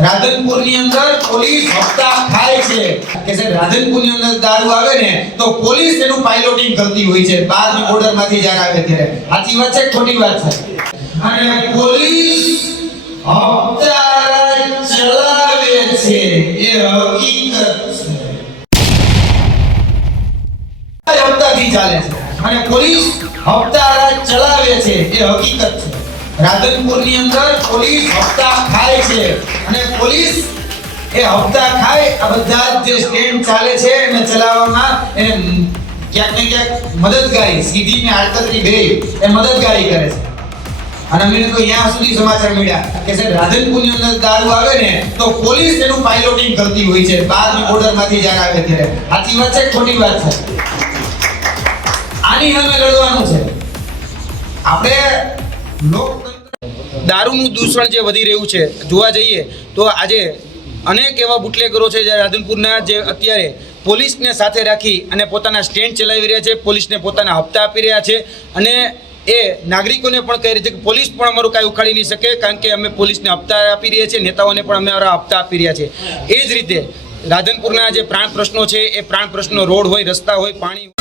રાધનપુરની અંદર પોલીસ હપ્તા ખાય છે. કે સાહેબ રાધનપુરની અંદર દારૂ આવે ને, તો પોલીસ એનું પાઇલોટિંગ કરતી હોય છે. બહારની બોર્ડરમાંથી જ્યારે આવે ત્યારે. સાચી વાત છે ખોટી વાત છે? અને પોલીસ હપ્તા ચલાવે છે. એ હકીકત છે. હપ્તાથી ચાલે છે. અને પોલીસ હપ્તા ચલાવે છે. એ હકીકત છે. રાધનપુરની અંદર પોલીસ હપ્તા ખાય છે. અને પોલીસ એ હપ્તા ખાય, આ બધા જે સ્ટેન્ડ ચાલે છે, એને ચલાવવામાં એને ક્યાંક ને ક્યાંક મદદગારી, સીધી ને આડકતરી બે, એ મદદગારી કરે છે. અને અમને તો અહીંયા સુધી સમાચાર મળ્યા કે સાહેબ, રાધનપુરની અંદર દારૂ આવે ને, તો પોલીસ એનું પાઇલોટિંગ કરતી હોય છે. બહારની બોર્ડરમાંથી જ્યારે આવે ત્યારે. સાચી વાત છે ખોટી વાત છે? આની સામે લડવાનું છે. આપણે દારૂનું દૂષણ જે વધી રહ્યું છે, જોવા જઈએ તો આજે અનેક એવા બુટલેગરો છે જે રાધનપુરના જે અત્યારે પોલીસને સાથે રાખી અને પોતાના સ્ટેન્ડ ચલાવી રહ્યા છે, પોલીસને પોતાના હપ્તા આપી રહ્યા છે અને એ નાગરિકોને પણ કહી રહી છે કે પોલીસ પણ અમારું કાંઈ ઉખાડી નહીં શકે કારણ કે અમે પોલીસને હપ્તા આપી રહ્યા છીએ, નેતાઓને પણ અમે અમારા હપ્તા આપી રહ્યા છીએ. એ જ રીતે રાધનપુરના જે પ્રાણ પ્રશ્નો છે, એ પ્રાણ પ્રશ્નો રોડ હોય, રસ્તા હોય, પાણી